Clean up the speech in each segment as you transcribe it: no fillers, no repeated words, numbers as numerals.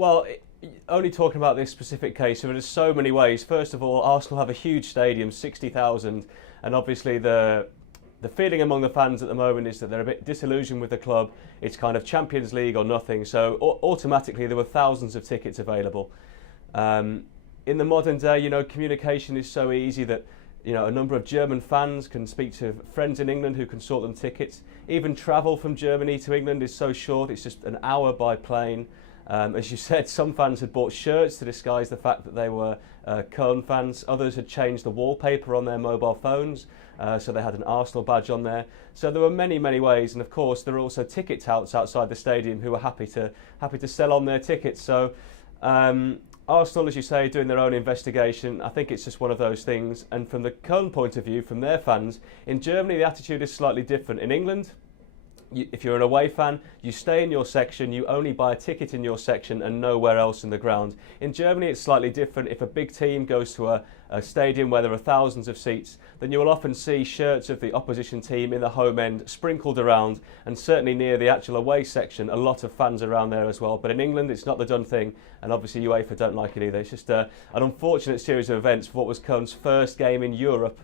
Well, only talking about this specific case, so there's so many ways. First of all, Arsenal have a huge stadium, 60,000, and obviously the feeling among the fans at the moment is that they're a bit disillusioned with the club. It's kind of Champions League or nothing, so automatically there were thousands of tickets available. In the modern day, communication is so easy that a number of German fans can speak to friends in England who can sort them tickets. Even travel from Germany to England is so short, it's just an hour by plane. As you said, some fans had bought shirts to disguise the fact that they were Koln fans. Others had changed the wallpaper on their mobile phones, so they had an Arsenal badge on there. So there were many, many ways, and of course there are also ticket touts outside the stadium who were happy to sell on their tickets. So Arsenal, as you say, doing their own investigation. I think it's just one of those things. And from the Koln point of view, from their fans, in Germany the attitude is slightly different. In England, if you're an away fan, you stay in your section, you only buy a ticket in your section and nowhere else in the ground. In Germany it's slightly different. If a big team goes to a stadium where there are thousands of seats, then you will often see shirts of the opposition team in the home end sprinkled around, and certainly near the actual away section a lot of fans around there as well. But in England it's not the done thing, and obviously UEFA don't like it either. It's just an unfortunate series of events for what was Koln's first game in Europe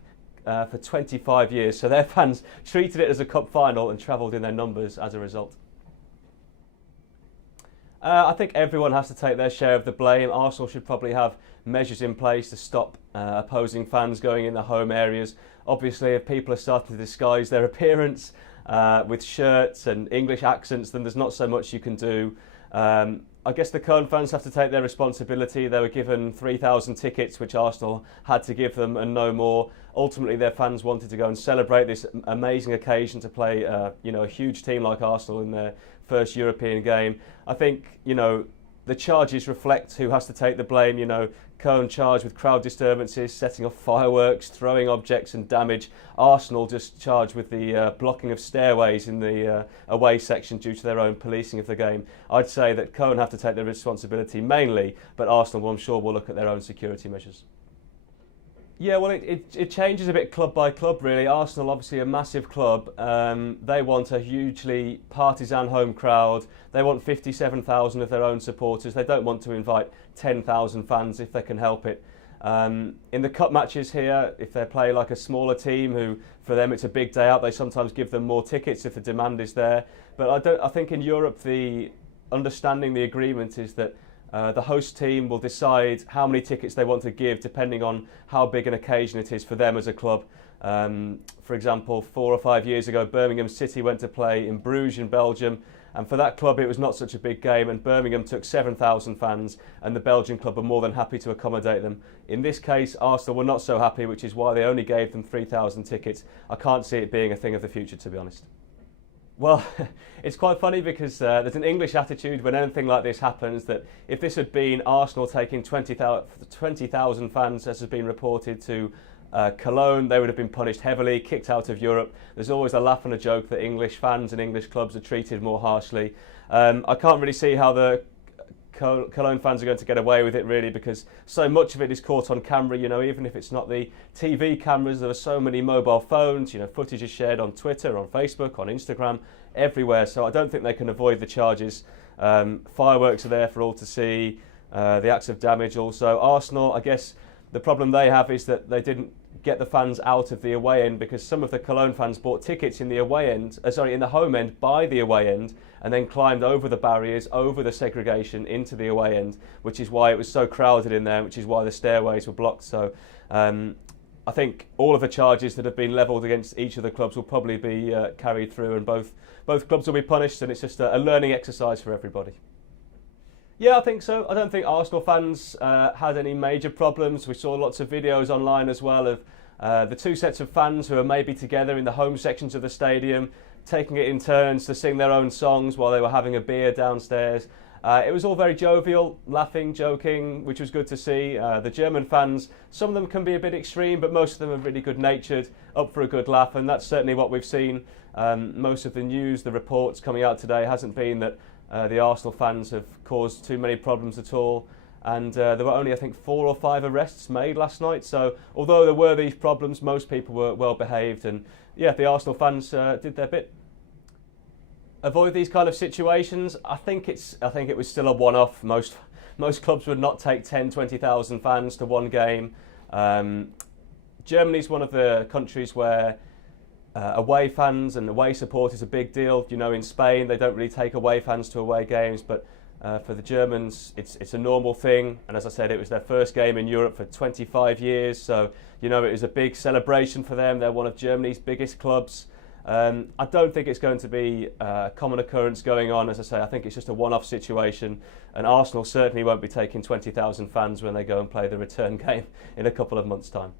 for 25 years, so their fans treated it as a cup final and travelled in their numbers as a result. I think everyone has to take their share of the blame. Arsenal should probably have measures in place to stop opposing fans going in the home areas. Obviously, if people are starting to disguise their appearance with shirts and English accents, then there's not so much you can do. I guess the Koln fans have to take their responsibility. They were given 3,000 tickets, which Arsenal had to give them, and no more. Ultimately, their fans wanted to go and celebrate this amazing occasion to play, a huge team like Arsenal in their first European game. I think, the charges reflect who has to take the blame. Koln charged with crowd disturbances, setting off fireworks, throwing objects and damage. Arsenal just charged with the blocking of stairways in the away section due to their own policing of the game. I'd say that Koln have to take their responsibility mainly, but Arsenal, I'm sure, will look at their own security measures. Yeah, well, it changes a bit club by club, really. Arsenal, obviously a massive club. They want a hugely partisan home crowd. They want 57,000 of their own supporters. They don't want to invite 10,000 fans if they can help it. In the cup matches here, if they play like a smaller team who, for them, it's a big day out, they sometimes give them more tickets if the demand is there. But I think in Europe, the agreement is that the host team will decide how many tickets they want to give depending on how big an occasion it is for them as a club. For example, 4 or 5 years ago, Birmingham City went to play in Bruges in Belgium, and for that club it was not such a big game, and Birmingham took 7,000 fans, and the Belgian club were more than happy to accommodate them. In this case, Arsenal were not so happy, which is why they only gave them 3,000 tickets. I can't see it being a thing of the future, to be honest. Well, it's quite funny because there's an English attitude when anything like this happens, that if this had been Arsenal taking 20,000 fans, as has been reported, to Cologne, they would have been punished heavily, kicked out of Europe. There's always a laugh and a joke that English fans and English clubs are treated more harshly. I can't really see how the Cologne fans are going to get away with it, really, because so much of it is caught on camera. Even if it's not the TV cameras, there are so many mobile phones. Footage is shared on Twitter, on Facebook, on Instagram, everywhere. So I don't think they can avoid the charges. Fireworks are there for all to see. The acts of damage also. Arsenal, I guess the problem they have is that they didn't get the fans out of the away end, because some of the Cologne fans bought tickets in the in the home end by the away end, and then climbed over the barriers, over the segregation into the away end, which is why it was so crowded in there, which is why the stairways were blocked. So I think all of the charges that have been levelled against each of the clubs will probably be carried through, and both clubs will be punished, and it's just a learning exercise for everybody. Yeah, I think so. I don't think Arsenal fans had any major problems. We saw lots of videos online as well of the two sets of fans who are maybe together in the home sections of the stadium, taking it in turns to sing their own songs while they were having a beer downstairs. It was all very jovial, laughing, joking, which was good to see. The German fans, some of them can be a bit extreme, but most of them are really good-natured, up for a good laugh, and that's certainly what we've seen. Most of the news, the reports coming out today hasn't been that the Arsenal fans have caused too many problems at all. And there were only, I think, 4 or 5 arrests made last night. So although there were these problems, most people were well behaved. And yeah, the Arsenal fans did their bit. avoid these kind of situations? I think it was still a one-off. Most clubs would not take 10-20,000 fans to one game. Germany's one of the countries where away fans and away support is a big deal. You know, in Spain they don't really take away fans to away games, but for the Germans it's a normal thing. And as I said, it was their first game in Europe for 25 years, so you know it was a big celebration for them. They're one of Germany's biggest clubs. I don't think it's going to be a common occurrence going on. As I say, I think it's just a one-off situation, and Arsenal certainly won't be taking 20,000 fans when they go and play the return game in a couple of months' time.